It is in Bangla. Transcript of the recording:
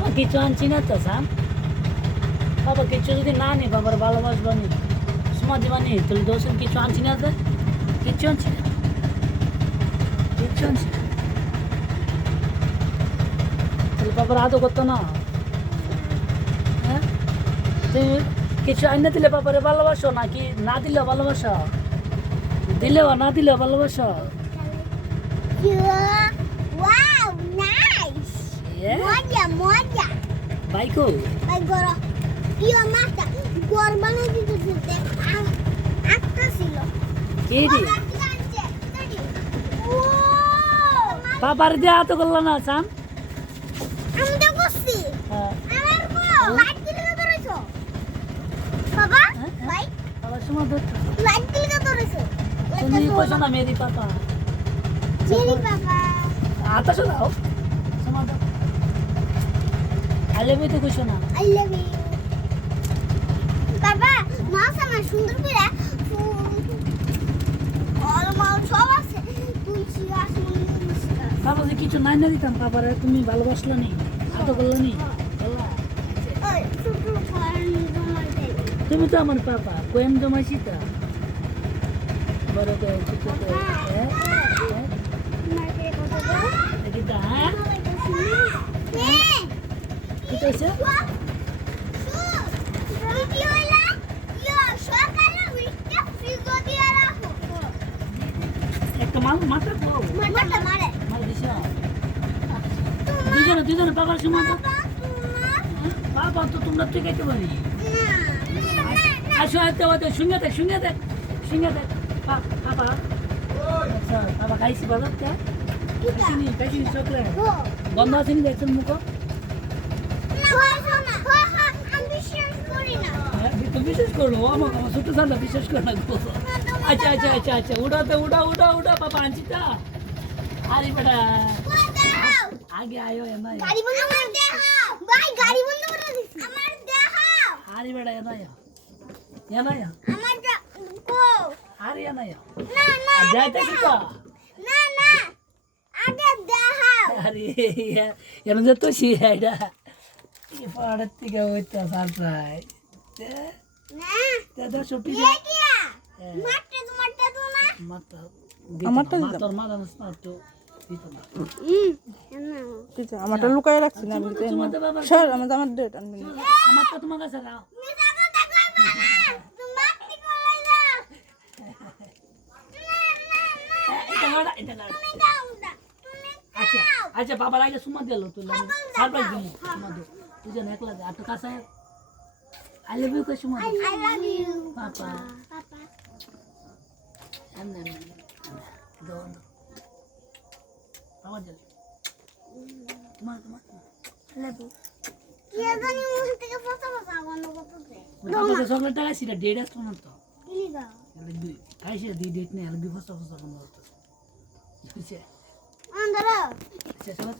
বাবা কিছু আনছি না তো সাম বাবা কিছু যদি না নি বাবার ভালোবাসবানি সময় দিবানি তুই দোষের কিছু আনছি না তো কিচ্ছু আনছি না কিচ্ছু আনছি না তাহলে বাবার আদৌ করতো না হ্যাঁ তুই কিছু আইন দিলে বাবারে ভালোবাসো নাকি না দিলেও ভালোবাসো দিলেও না দিলেও ভালোবাসো Wow, nice. Moja. বাইকো Ay, goro. Iyo mata. Gorbana dito dito. Akka silo. কে রে বাবার দিয়ে আতো করলো না সাম আমি তো বসছি হ্যাঁ আমার কো লাইট দিলে তো ধরেছো বাবা লাইট বাবার সময় ধরতো লাইট দিলে তো ধরেছো তুমি কইছো না মেরি পাপা মেরি বাবা আতা শোনাও সময় দাও আলে বই তো কইছো না আই লাভ ইউ বাবা মাছ আমার সুন্দর করে অলমাল সব আছে তুলসী গাছ বাবা যে কিছু নাই না দিতাম বাবারে তুমি ভালোবাসলো নি আতো করলো নি বললা? ওই ছোট ফল জমা দেই তুমি তো আমার পাপা কোয়েম জমাইছি তা বড় করে ছোট করে মাকে কত দাও এটা হ্যাঁ কি কইছে একটা মাথা খাও মার দিছ দুজনে বাবার সময় তো বাবা তো তোমরা ঠিক আছে বলি আসো আতে ওতে শুনে দেখ বাবা আচ্ছা বাবা খাইছি বাজার কে খাইছি চকলেট বন্ধ আছে নি দেখছেন মুখ তো বিশেষ করো আমার ছোট সাদা বিশেষ করে না আচ্ছা উড়া বাবা আনছি তা আরে বেটা আগে আয়ো এনা গাড়ি বন্ধ করে দাও ভাই গাড়ি বন্ধ করে দিছি আমার দাও আরে বেটা এনা আমার কো আরে এনা না না যাইতে কি তো না আগে দাও আরে এনা যে তো এটা কি পাড়ার থেকে হইতো সারপ্রাইজ না দাদা ছুটি ये क्या মারতে তো না মাত্র আমারটা তোর মা জানাস না তো দিত না ঠিক আছে আমারটা লুকায় রাখছি না আমি তোমাদের বাবা স্যার আমার ডেট আনবি না আমারটা তোমার কাছে দাও মিছা কথা কইবা না তুমি মারতে কলাই যাও এটা গাড়া তুমি দাও না তুমি আচ্ছা বাবার আগে সুমা দিল তুই সারপ্রাইজ দিমু সুমা দে তুই যেন একলা দে আর তো কাছে আই লাভ ইউ কই সুমা আই লাভ ইউ পাপা পাপা এমন দোন আওয়াজ দিল তোমার লাভ ইউ কি জানি মুখ থেকে ফসা বন্ধ করতেছে বাবা চকলেট টাকা সিটা ডেট আসতো না তো কি দাও দুই খাইছে দুই ডেট নেই আর দুই ফসা বন্ধ করতেছে বুঝছে আন্দারা আচ্ছা চলো তো